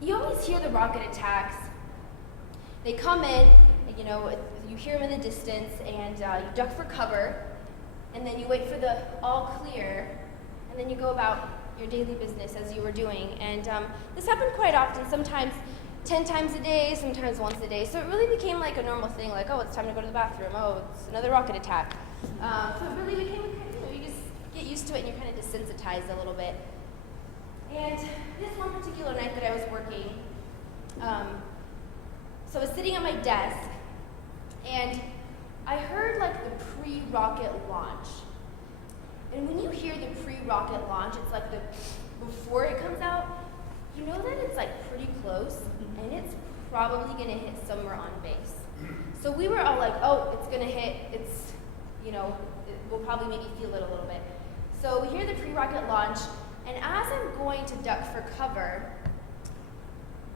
You always hear the rocket attacks. They come in, and, you hear them in the distance, and you duck for cover, and then you wait for the all clear, and then you go about your daily business as you were doing. And this happened quite often, sometimes 10 times a day, sometimes once a day. So it really became like a normal thing, like, oh, it's time to go to the bathroom. Oh, it's another rocket attack. So it really became, you just get used to it and you're kind of desensitized a little bit. And this one particular night that I was working, so I was sitting at my desk, and I heard like the pre-rocket launch. And when you hear the pre-rocket launch, it's like before it comes out, you know that it's like pretty close, and it's probably gonna hit somewhere on base. So we were all like, oh, it's gonna hit, we'll probably maybe feel it a little bit. So we hear the pre-rocket launch, and as I'm going to duck for cover,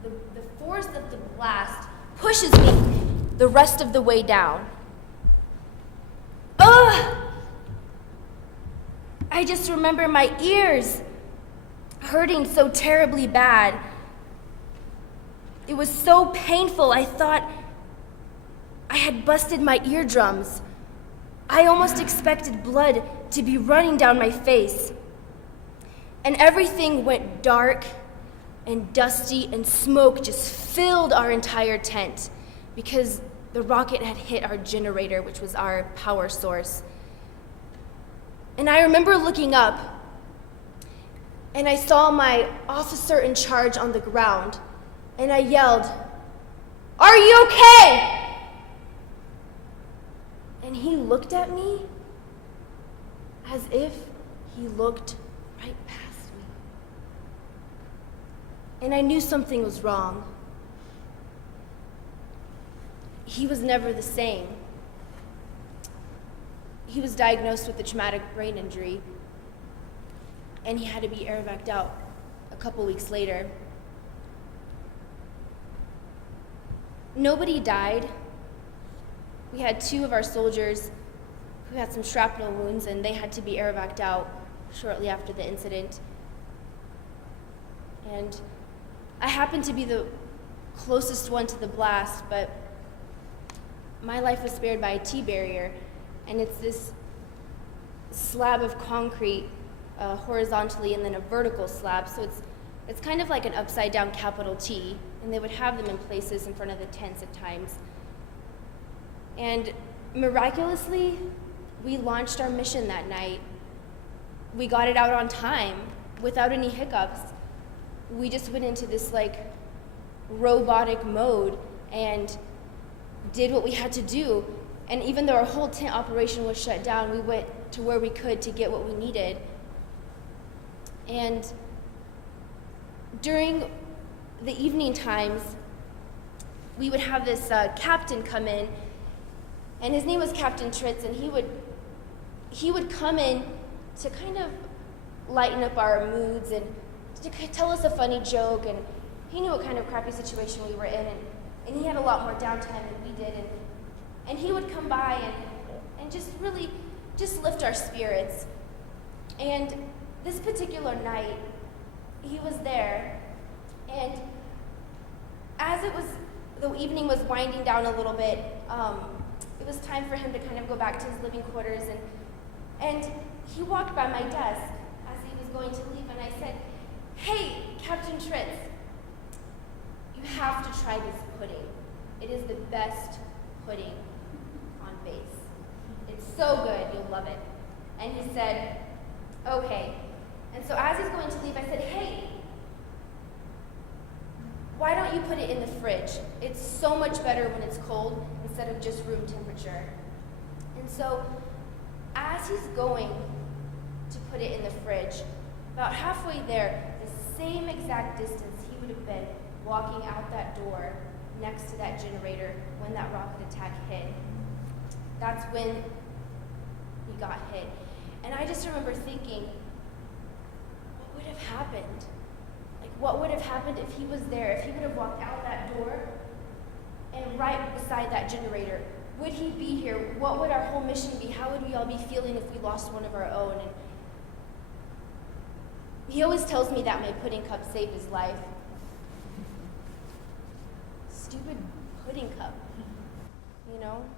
the force of the blast pushes me the rest of the way down. Ugh! I just remember my ears hurting so terribly bad. It was so painful, I thought I had busted my eardrums. I almost expected blood to be running down my face. And everything went dark and dusty, and smoke just filled our entire tent because the rocket had hit our generator, which was our power source. And I remember looking up, and I saw my officer in charge on the ground, and I yelled, "Are you okay?" And he looked at me as if he looked right past me. And I knew something was wrong. He was never the same. He was diagnosed with a traumatic brain injury, and he had to be air evac'd out a couple weeks later. Nobody died. We had 2 of our soldiers who had some shrapnel wounds, and they had to be air evac'd out shortly after the incident. And I happened to be the closest one to the blast, but my life was spared by a T-barrier, and it's this slab of concrete horizontally and then a vertical slab, so it's kind of like an upside down capital T, and they would have them in places in front of the tents at times. And miraculously, we launched our mission that night. We got it out on time without any hiccups. We just went into this robotic mode and did what we had to do. And even though our whole tent operation was shut down, we went to where we could to get what we needed. And during the evening times, we would have this captain come in, and his name was Captain Tritz, and he would come in to kind of lighten up our moods and to tell us a funny joke, and he knew what kind of crappy situation we were in, and he had a lot more downtime than we did, and he would come by and just really just lift our spirits. And this particular night, he was there, and as the evening was winding down a little bit, it was time for him to kind of go back to his living quarters, and he walked by my desk as he was going to leave, and I said, "Hey, Captain Tritz, you have to try this pudding. It is the best pudding on base. It's so good, you'll love it." And he said, "Okay." And so as he's going to leave, I said, "Hey, why don't you put it in the fridge? It's so much better when it's cold instead of just room temperature." And so as he's going to put it in the fridge, about halfway there, the same exact distance he would have been walking out that door next to that generator when that rocket attack hit. That's when he got hit. And I just remember thinking, what would have happened? What would have happened if he was there, if he would have walked out that door and right beside that generator? Would he be here? What would our whole mission be? How would we all be feeling if we lost one of our own? And he always tells me that my pudding cup saved his life. know?